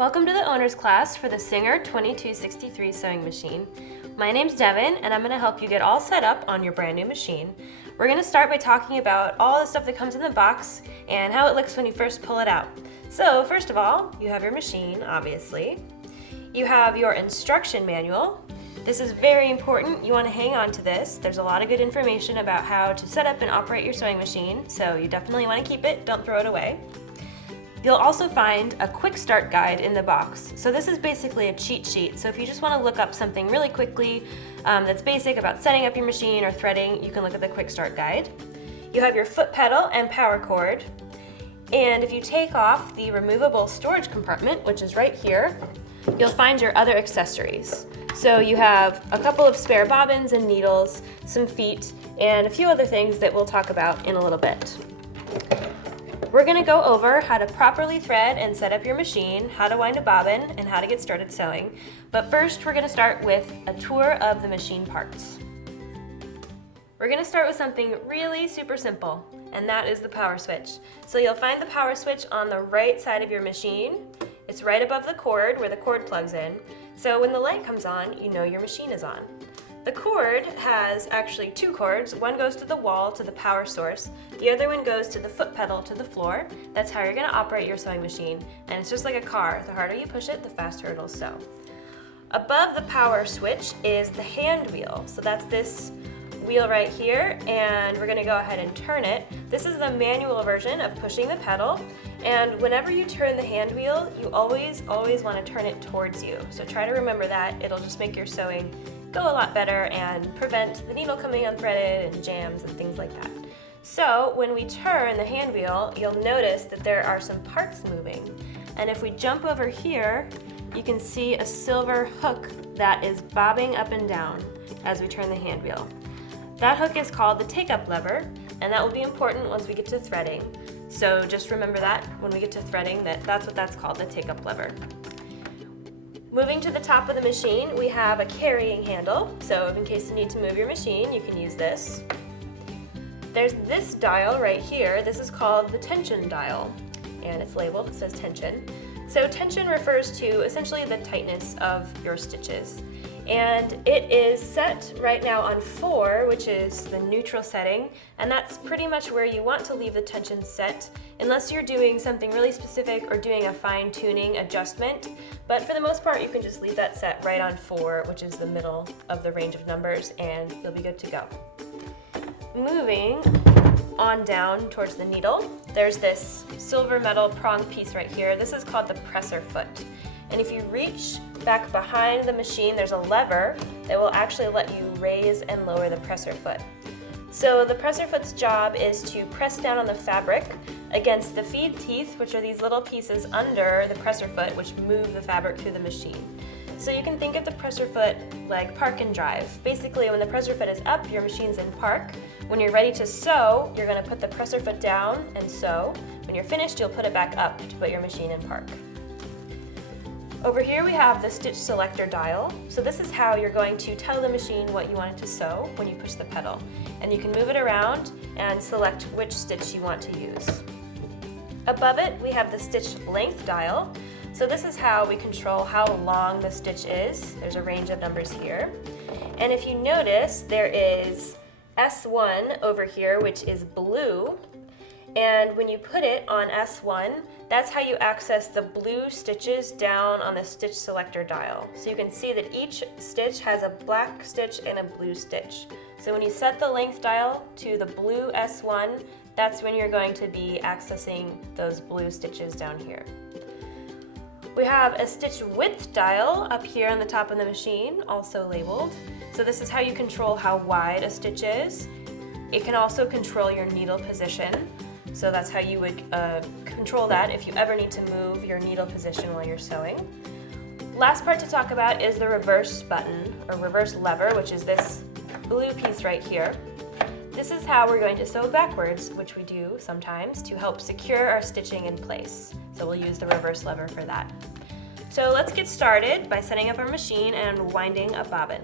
Welcome to the owner's class for the Singer 2263 sewing machine. My name's Devon and I'm going to help you get all set up on your brand new machine. We're going to start by talking about all the stuff that comes in the box and how it looks when you first pull it out. So first of all, you have your machine, obviously. You have your instruction manual. This is very important. You want to hang on to this. There's a lot of good information about how to set up and operate your sewing machine, so you definitely want to keep it. Don't throw it away. You'll also find a quick start guide in the box. So this is basically a cheat sheet. So if you just want to look up something really quickly that's basic about setting up your machine or threading, you can look at the quick start guide. You have your foot pedal and power cord. And if you take off the removable storage compartment, which is right here, you'll find your other accessories. So you have a couple of spare bobbins and needles, some feet, and a few other things that we'll talk about in a little bit. We're going to go over how to properly thread and set up your machine, how to wind a bobbin, and how to get started sewing. But first, we're going to start with a tour of the machine parts. We're going to start with something really super simple, and that is the power switch. So you'll find the power switch on the right side of your machine. It's right above the cord where the cord plugs in. So when the light comes on, you know your machine is on. The cord has actually two cords. One goes to the wall to the power source. The other one goes to the foot pedal to the floor. That's how you're going to operate your sewing machine. And it's just like a car. The harder you push it, the faster it'll sew. Above the power switch is the hand wheel. So that's this wheel right here, and we're going to go ahead and turn it. This is the manual version of pushing the pedal. And whenever you turn the hand wheel, you always want to turn it towards you. So try to remember that. It'll just make your sewing go a lot better and prevent the needle coming unthreaded and jams and things like that. So when we turn the hand wheel, you'll notice that there are some parts moving. And if we jump over here, you can see a silver hook that is bobbing up and down as we turn the hand wheel. That hook is called the take-up lever, and that will be important once we get to threading. So just remember that when we get to threading, that's what that's called, the take-up lever. Moving to the top of the machine, we have a carrying handle. So in case you need to move your machine, you can use this. There's this dial right here. This is called the tension dial, and it's labeled, it says tension. So tension refers to essentially the tightness of your stitches. And it is set right now on 4, which is the neutral setting, and that's pretty much where you want to leave the tension set unless you're doing something really specific or doing a fine-tuning adjustment. But for the most part, you can just leave that set right on 4, which is the middle of the range of numbers, and you'll be good to go. Moving on down towards the needle, there's this silver metal prong piece right here. This is called the presser foot. And if you reach back behind the machine, there's a lever that will actually let you raise and lower the presser foot. So the presser foot's job is to press down on the fabric against the feed teeth, which are these little pieces under the presser foot, which move the fabric through the machine. So you can think of the presser foot like park and drive. Basically, when the presser foot is up, your machine's in park. When you're ready to sew, you're going to put the presser foot down and sew. When you're finished, you'll put it back up to put your machine in park. Over here we have the stitch selector dial. So this is how you're going to tell the machine what you want it to sew when you push the pedal. And you can move it around and select which stitch you want to use. Above it we have the stitch length dial. So this is how we control how long the stitch is. There's a range of numbers here. And if you notice, there is S1 over here, which is blue. And when you put it on S1, that's how you access the blue stitches down on the stitch selector dial. So you can see that each stitch has a black stitch and a blue stitch. So when you set the length dial to the blue S1, that's when you're going to be accessing those blue stitches down here. We have a stitch width dial up here on the top of the machine, also labeled. So this is how you control how wide a stitch is. It can also control your needle position. So that's how you would control that if you ever need to move your needle position while you're sewing. Last part to talk about is the reverse button, or reverse lever, which is this blue piece right here. This is how we're going to sew backwards, which we do sometimes, to help secure our stitching in place. So we'll use the reverse lever for that. So let's get started by setting up our machine and winding a bobbin.